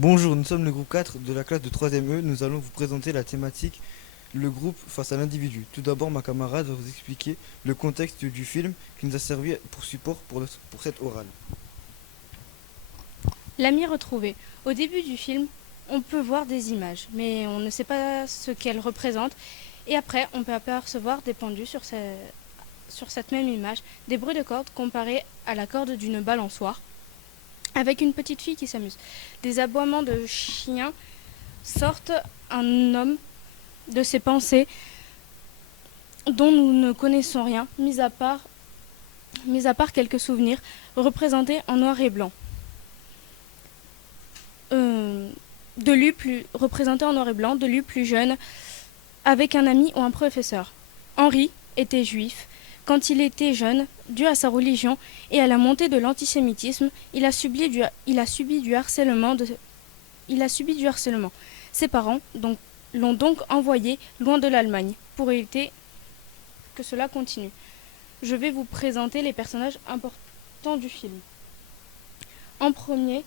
Bonjour, nous sommes le groupe 4 de la classe de 3e E. Nous allons vous présenter la thématique le groupe face à l'individu. Tout d'abord, ma camarade va vous expliquer le contexte du film qui nous a servi pour support pour cette orale. L'ami retrouvé. Au début du film, on peut voir des images, mais on ne sait pas ce qu'elles représentent. Et après, on peut apercevoir dépendu sur cette même image des bruits de cordes comparés à la corde d'une balançoire, avec une petite fille qui s'amuse. Des aboiements de chiens sortent un homme de ses pensées dont nous ne connaissons rien, mis à part quelques souvenirs représentés en noir et blanc. Représenté en noir et blanc, de lui plus jeune, avec un ami ou un professeur. Henri était juif. Quand il était jeune, dû à sa religion et à la montée de l'antisémitisme, il a subi du harcèlement. Ses parents l'ont donc envoyé loin de l'Allemagne pour éviter que cela continue. Je vais vous présenter les personnages importants du film. En premier,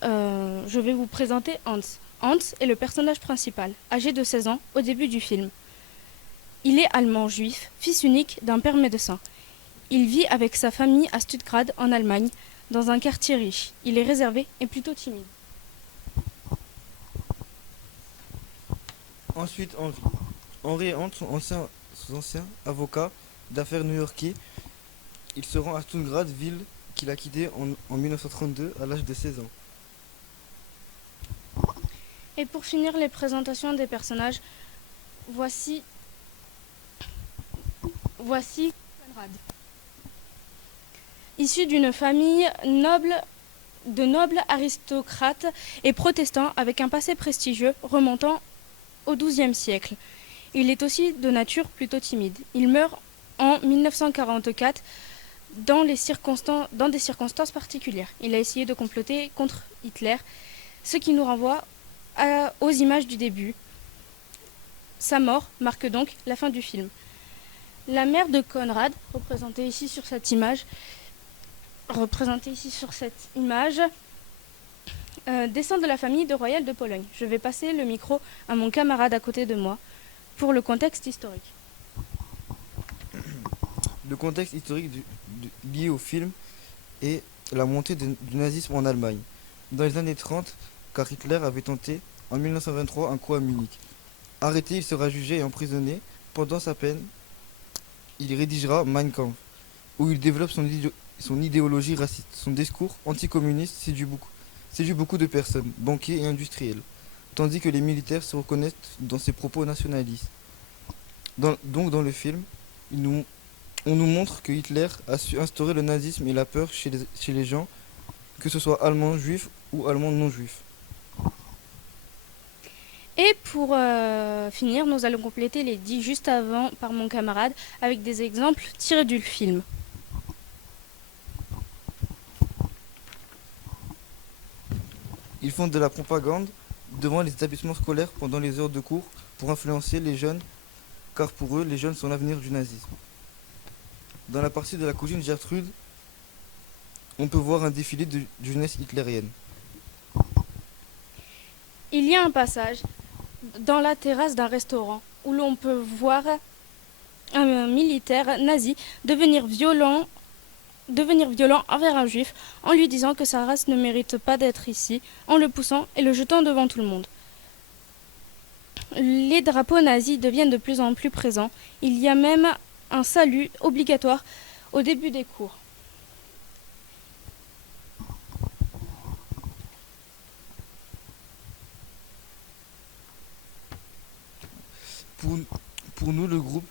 je vais vous présenter Hans. Hans est le personnage principal, âgé de 16 ans au début du film. Il est allemand juif, fils unique d'un père médecin. Il vit avec sa famille à Stuttgart en Allemagne, dans un quartier riche. Il est réservé et plutôt timide. Ensuite, Henri. Henri et Hans sont anciens avocats d'affaires new-yorkais. Il se rend à Stuttgart, ville qu'il a quittée en 1932 à l'âge de 16 ans. Et pour finir les présentations des personnages, voici Conrad. Issu d'une famille de nobles aristocrates et protestants avec un passé prestigieux remontant au XIIe siècle. Il est aussi de nature plutôt timide. Il meurt en 1944 dans des circonstances particulières. Il a essayé de comploter contre Hitler, ce qui nous renvoie aux images du début. Sa mort marque donc la fin du film. La mère de Conrad, représentée ici sur cette image, descend de la famille de royale de Pologne. Je vais passer le micro à mon camarade à côté de moi pour le contexte historique. Le contexte historique lié au film est la montée du nazisme en Allemagne. Dans les années 30, car Hitler avait tenté en 1923 un coup à Munich. Arrêté, il sera jugé et emprisonné. Pendant sa peine, il rédigera Mein Kampf, où il développe son idéologie raciste. Son discours anticommuniste séduit beaucoup de personnes, banquiers et industriels, tandis que les militaires se reconnaissent dans ses propos nationalistes. Donc dans le film, on nous montre que Hitler a su instaurer le nazisme et la peur chez les gens, que ce soit allemands juifs ou allemands non juifs. Et pour finir, nous allons compléter les dits juste avant par mon camarade avec des exemples tirés du film. Ils font de la propagande devant les établissements scolaires pendant les heures de cours pour influencer les jeunes, car pour eux, les jeunes sont l'avenir du nazisme. Dans la partie de la cousine Gertrude, on peut voir un défilé de jeunesse hitlérienne. Il y a un passage dans la terrasse d'un restaurant où l'on peut voir un militaire nazi devenir violent envers un juif en lui disant que sa race ne mérite pas d'être ici, en le poussant et le jetant devant tout le monde. Les drapeaux nazis deviennent de plus en plus présents. Il y a même un salut obligatoire au début des cours. Pour, pour nous, le groupe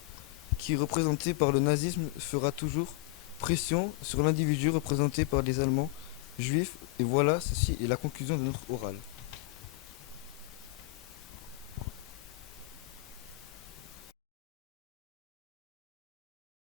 qui est représenté par le nazisme fera toujours pression sur l'individu représenté par les Allemands juifs. Et voilà, ceci est la conclusion de notre oral.